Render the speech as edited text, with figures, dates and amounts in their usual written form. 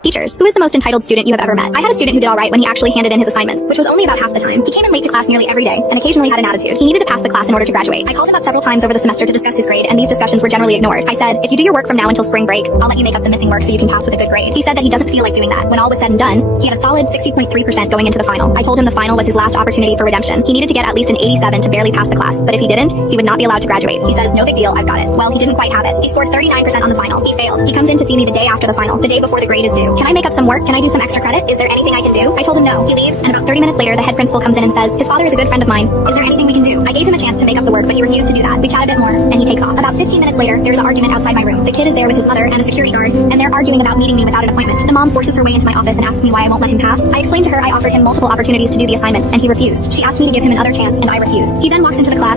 Teachers, who is the most entitled student you have ever met? I had a student who did all right when he actually handed in his assignments, which was only about half the time. He came in late to class nearly every day, and occasionally had an attitude. He needed to pass the class in order to graduate. I called him up several times over the semester to discuss his grade, and these discussions were generally ignored. I said, if you do your work from now until spring break, I'll let you make up the missing work so you can pass with a good grade. He said that he doesn't feel like doing that. When all was said and done, he had a solid 60.3% going into the final. I told him the final was his last opportunity for redemption. He needed to get at least an 87 to barely pass the class, but if he didn't, he would not be allowed to graduate. He says, no big deal, I've got it. Well, he didn't quite have it. He scored 39% on the final. He failed. He comes in to see me the day after the final, the day before the grade is due. Can I make up some work? Can I do some extra credit? Is there anything I can do? I told him no. He leaves, and about 30 minutes later, the head principal comes in and says, his father is a good friend of mine. Is there anything we can do? I gave him a chance to make up the work, but he refused to do that. We chat a bit more, and he takes off. About 15 minutes later, there's an argument outside my room. The kid is there with his mother and a security guard, and they're arguing about meeting me without an appointment. The mom forces her way into my office and asks me why I won't let him pass. I explained to her I offered him multiple opportunities to do the assignments, and he refused. She asked me to give him another chance, and I refused. He then walks into the class